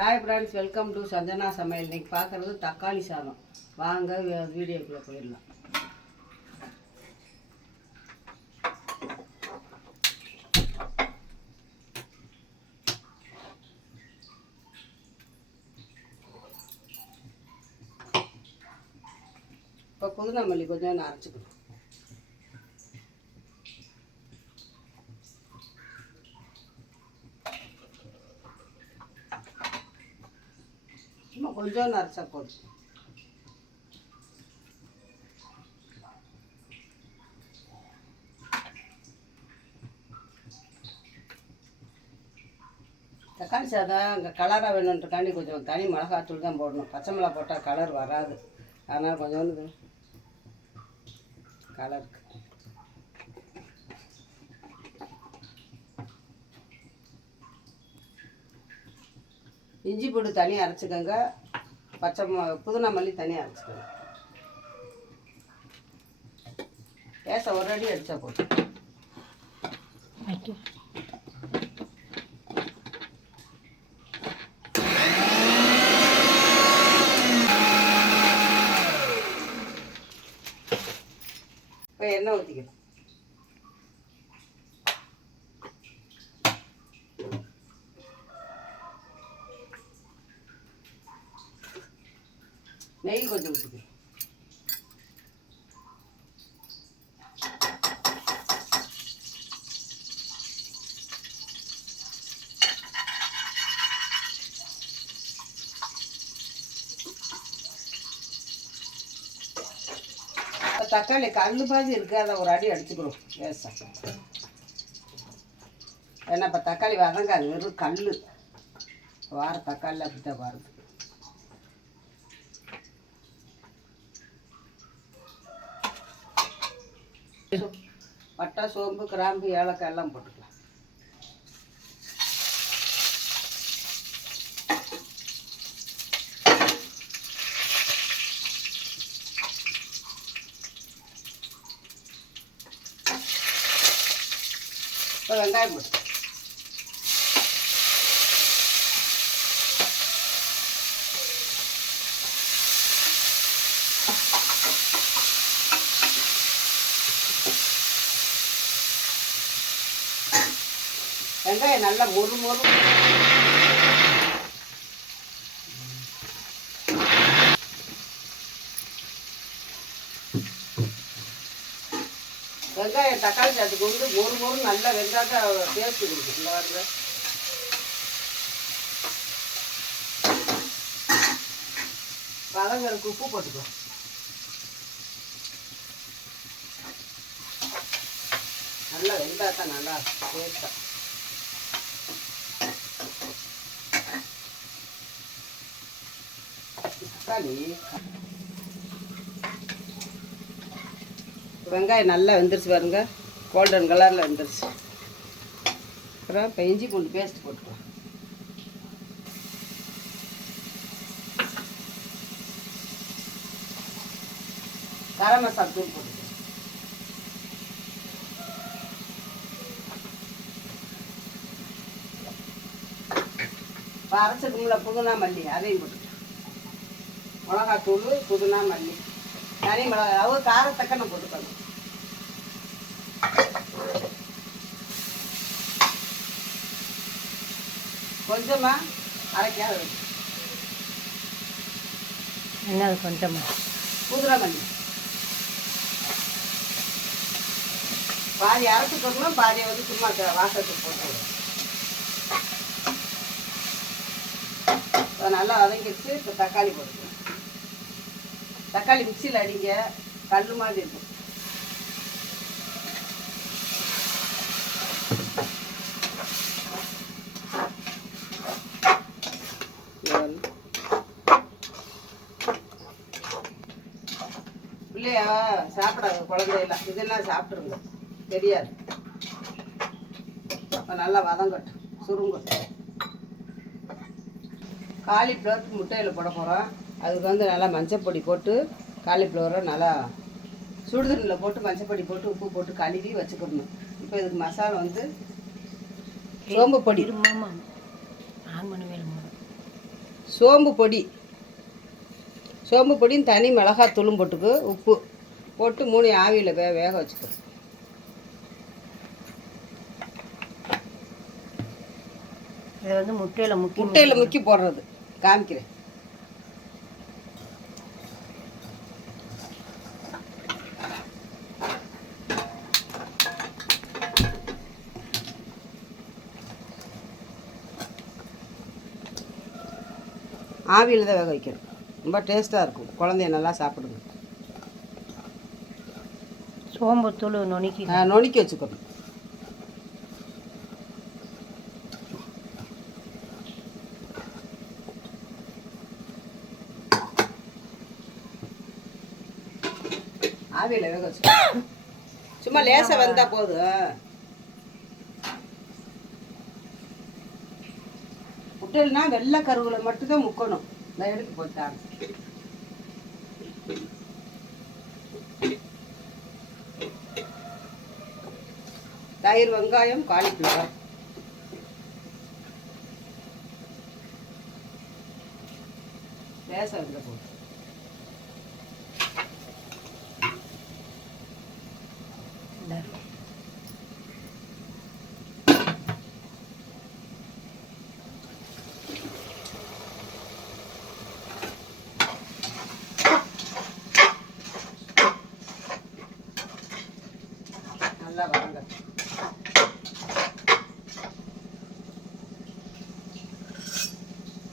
Hi friends welcome to Sanjana சமையல் இன்றைக்கி பார்க்குறது தக்காளி சாதம். வாங்க வீடியோக்குள்ளே போயிடலாம். இப்போ புதினா மல்லி கொஞ்சம் நான் அரைச்சிக்கணும். கொஞ்சம் அரைச்சா போதும். தக்காளி சாதம் இங்கே கலராக வேணுன்றக்காண்டி கொஞ்சம் தனி மிளகாத்தூள் தான் போடணும். பச்சை மிளகா போட்டால் கலர் வராது. அதனால் கொஞ்சம் வந்து கலருக்கு இஞ்சி பூண்டு தனியாக அரைச்சிக்கோங்க. பச்சை புதினா மல்லி தனியாக அரைச்சிக்கோங்க. ஏச ஒரு அடி அடித்தா போதும். இப்போ எண்ணெய் ஊற்றிக்கணும் நெய் கொஞ்சம் ஊற்றிக்கணும் தக்காளி கல் பாதி இருக்காத அதை ஒரு அடி அடிச்சுக்கிறோம். லேசா. ஏன்னா இப்போ தக்காளி வதங்காது வெறும் கல் வார தக்காளி அப்படித்தான் பாருங்க பட்டை சோம்பு கிராம்பு ஏலக்காய் எல்லாம் போட்டுக்கலாம். இப்போ வெங்காயம் போட்டு வெங்காயம் நல்லா மொறு மொறு. வெங்காயம் தக்காளி சாத்துக்கு வந்து மொறு மொறு நல்லா வெங்காயத்தை டேஸ்ட் கொடுக்கும். இந்த வாரத்தில். பழங்களுக்கு உப்பு போட்டுக்கோ. நல்லா வெந்தாத்தான் நல்லா டேஸ்ட்டாக தக்காளி வெங்காயம் நல்லா வெந்துருச்சு பாருங்க. கோல்டன் கலரில் வெந்துருச்சு. அப்புறம் இப்போ இஞ்சி பூண்டு பேஸ்ட் போட்டுக்கலாம். கரம் மசாலா தூள் போட்டு இப்போ அரைச்சிருக்கும்ல புதுனா மல்லி அதையும் போட்டு மிளகாத்தூள் புதினா மல்லி. தனி மிளகா அவங்க காரத்தக்கன போட்டுக்கணும். கொஞ்சமா அரைக்காத என்னது கொஞ்சமா? புதினா மல்லி. பாதி அரைச்சி போடணும் பாதியை வந்து சும்மா வாசத்துக்கு போட்டு இப்போ நல்லா வதங்கிடுச்சு இப்போ தக்காளி போட்டுக்கலாம் தக்காளி மிக்சியில் அடிங்க. கல் மாதிரி இருக்கும். பிள்ளையா சாப்பிடாது குழந்தையெல்லாம். இதெல்லாம் சாப்பிட்ருங்க தெரியாது. இப்போ நல்லா வதங்கட்டும். சுருங்கட்டும் காலிஃப்ளவருக்கு முட்டையில் போட போகிறோம் அதுக்கு வந்து நல்லா மஞ்சப்பொடி போட்டு காலிஃப்ளவரை நல்லா சுடுதண்ணில் போட்டு மஞ்சப்பொடி போட்டு உப்பு போட்டு கழுவி வச்சுக்கிடணும் இப்போ இதுக்கு மசாலா வந்து சோம்பு பொடி. சோம்பு பொடி. சோம்பு பொடியும் தனி மிளகாத்தூளும் போட்டுக்கு உப்பு போட்டு மூணு ஆவியில் வே வேக வச்சுக்கோ இதை வந்து முட்டையில் முக்கி முட்டையில் முக்கி போடுறது. காமிக்கிறேன். ஆவியில் தான் வேக வைக்கணும். ரொம்ப டேஸ்ட்டாக இருக்கும். குழந்தைய நல்லா சாப்பிடுங்க. சோம்புத்தூள் நுணுக்கி. ஆ, நுணுக்கி வச்சுக்கணும். ஆவியில் வேக வச்சுக்கணும். சும்மா லேசாக வந்தால் போதும். முட்டல்னா வெள்ளை கருவில மட்டும்தான் முக்கணும். இந்த எடுத்து போட்டாங்க. தயிர் வெங்காயம் காலிஃப்ளவர் லேசாக இருந்த போதும் நல்லா வதங்க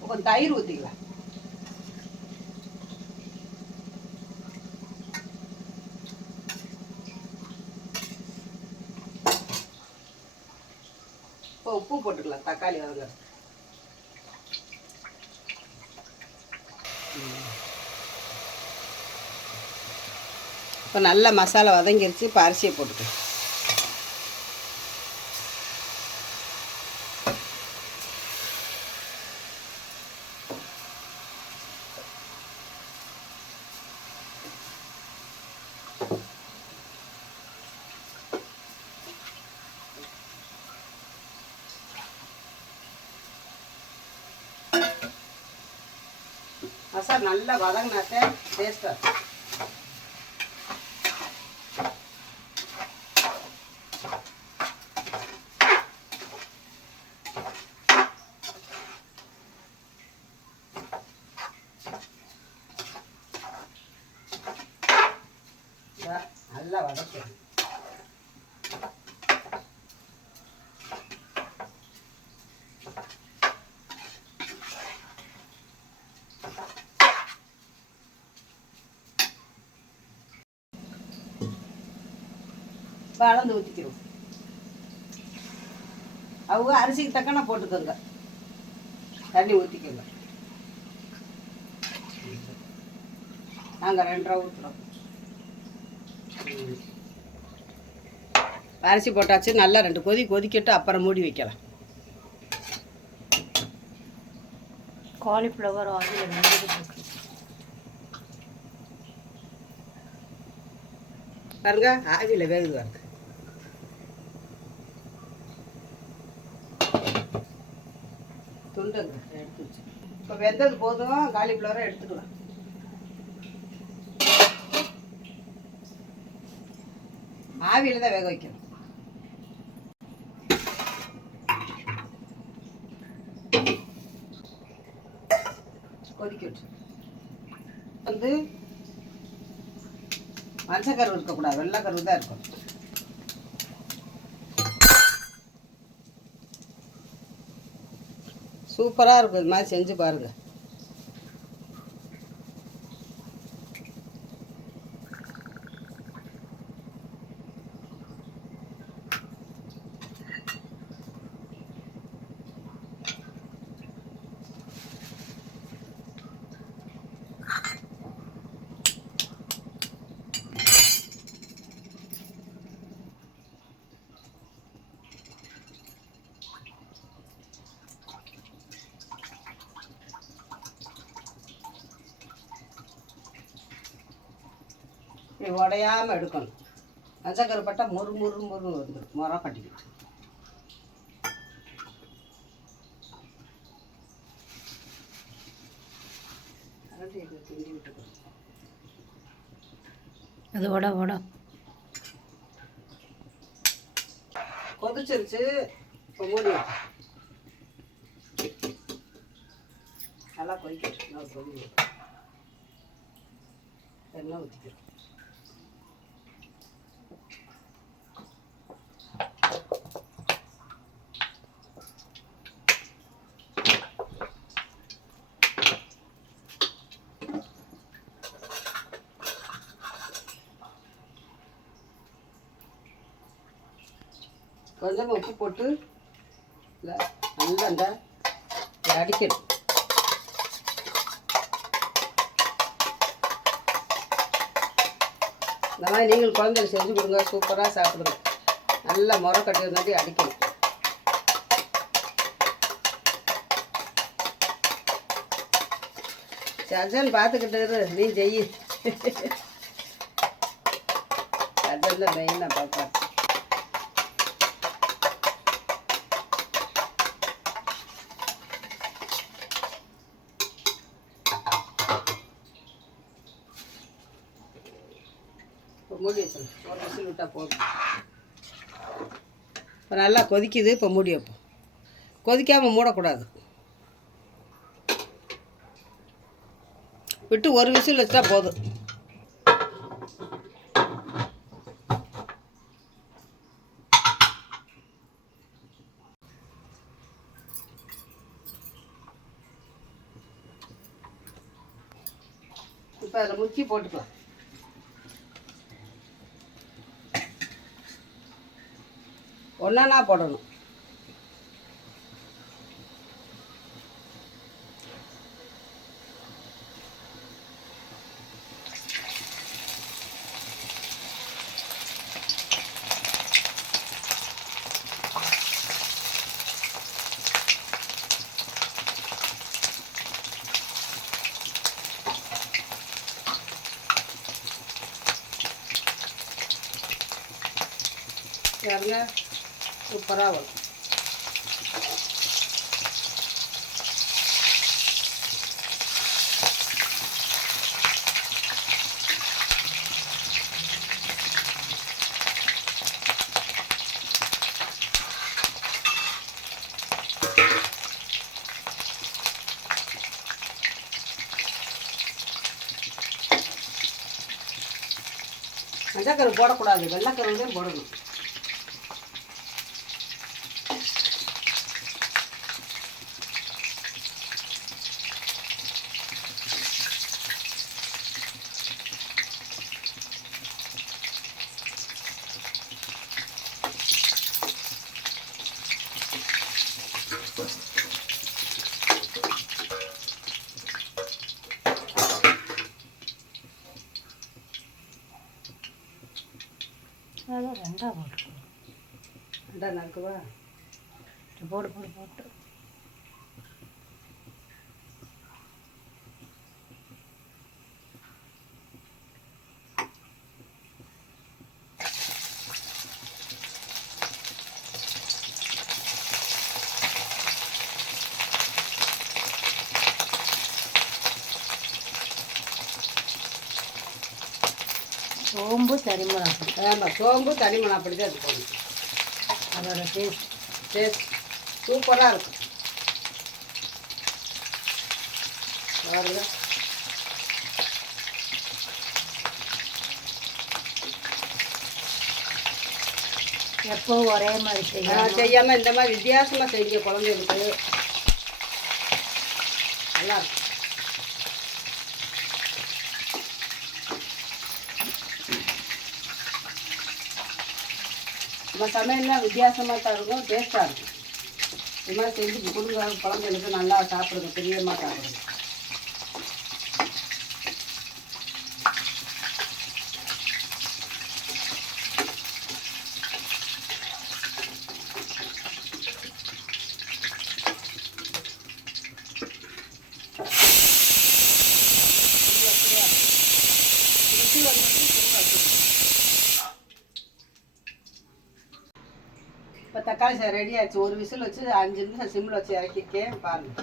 கொஞ்சம் தயிர் ஊற்றிக்கலாம் இப்போ உப்பு போட்டுக்கலாம் தக்காளி வதங்க இப்போ நல்லா மசாலா வதங்கிருச்சு இப்போ அரிசியை போட்டுக்கலாம் மசாலா நல்லா வதங்கினாக்க டேஸ்டாக இருக்கும். நல்லா வதக்கணும். அளந்து ஊற்றிக்கிறோம் அவங்க அரிசிக்கு தக்கன போட்டுக்கோங்க. தண்ணி ஊற்றிக்கோங்க நாங்கள் ரெண்டரை ஊற்றுறோம் அரிசி போட்டாச்சு நல்லா ரெண்டு கொதி கொதிக்கட்டு அப்புறம் மூடி வைக்கலாம். காலிஃப்ளவர் ஆயில் பாருங்க ஆவியில் வேகுது பாருங்க. துண்டுங்க எடுத்து வச்சு இப்போ வெந்தது போதும் காலிஃப்ளவரை எடுத்துக்கலாம். ஆவியில் தான் வேக வைக்கணும். கொதிக்கட்டு வந்து மஞ்சக்கருவு இருக்கக்கூடாது வெள்ளைக்கருவு தான் இருக்கும் சூப்பராக இருக்கும் இது மாதிரி செஞ்சு பாருங்கள் இப்படி உடையாமல் எடுக்கணும். மஞ்சக்கரு பட்டா மொறு மொறு மொறு வந்துடும் முறம் கட்டிக்கிட்டு அது வட வட கொதிச்சிருச்சு. இப்போ மூடி வை. நல்லா கொதிக்கணும் நல்லா கொதி வரும். எண்ணெய் ஊற்றிக்கிறோம் கொஞ்சமாக உப்பு போட்டு இல்லை நல்லா அந்த அடிக்கணும். இந்த மாதிரி நீங்கள் குழந்தைகள் செஞ்சு கொடுங்க சூப்பராக சாப்பிடுங்க. நல்லா முறை கட்டி இருந்தாட்டி அடிக்கணும். சஜன் பார்த்துக்கிட்டு நீ செய் சஜன் தான் மெயினாக பார்ப்பேன் மூடி வச்சிடலாம் ஒரு விசில் விட்டால் போதும். இப்போ நல்லா கொதிக்குது இப்போ மூடி வைப்போம். கொதிக்காமல் மூடக்கூடாது. விட்டு ஒரு விசில் வச்சா போதும். இப்போ அதில் முக்கி போட்டுக்கலாம். ஒன்றா போடணும். பாருங்க சூப்பராக வரும். மஞ்சக்கரு போடக்கூடாது. வெள்ளைக்கரு தான் போடணும். ரெண்டா போட்டு. ரெண்டா நறுக்குவா? போடு போடு போட்டு சோம்பு தரிமணம் ஆமாம் சோம்பு தனிமணம் அப்படி தான் இருக்கும் அதோட டேஸ்ட் டேஸ்ட் சூப்பராக இருக்கும். பாருங்க. ஒரே மாதிரி செய்யணும். செய்யாமல் இந்த மாதிரி வித்தியாசமாக செஞ்ச குழந்தைகளுக்கு. நம்ம சமையல்லாம் வித்தியாசமாக தான் இருக்கும் டேஸ்ட்டாக இருக்கும் இது மாதிரி செஞ்சு கொடுங்க குழந்தைகளுக்கு நல்லா சாப்பிடுங்க பிரியமாக சாப்பிடுங்க you. தக்காளி சார் ரெடி ஆச்சு ஒரு விசில் வச்சு அஞ்சு நிமிஷம் சிம்மில் வச்சு இறக்கிருக்கேன் பாருங்க.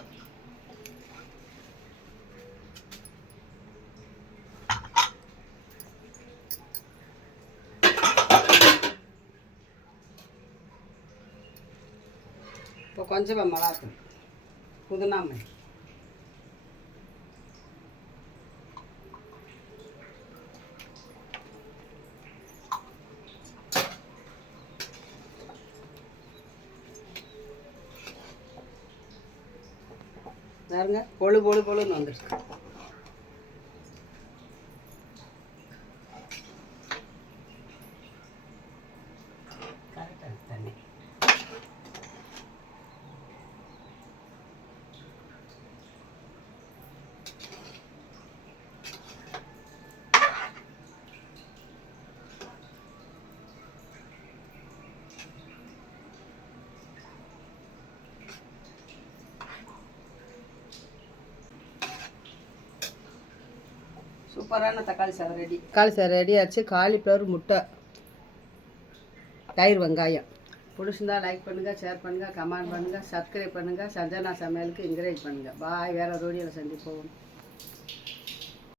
இப்போ கொஞ்சமாக மிளகாத்தூள் புதினா பாருங்க பொழு பொழு பொழுன்னு வந்துருக்கு சூப்பரான தக்காளி சாதம் ரெடி தக்காளி சாதம் ரெடி ஆச்சு. காலிஃப்ளவர் முட்டை தயிர் வெங்காயம். பிடிச்சிருந்தா லைக் பண்ணுங்கள் ஷேர் பண்ணுங்கள் கமெண்ட் பண்ணுங்கள் சப்ஸ்கிரைப் பண்ணுங்கள் சஞ்சனா சமையலுக்கு என்கரேஜ் பண்ணுங்கள் பாய் வேறு ரோடியில் சந்திப்போம்.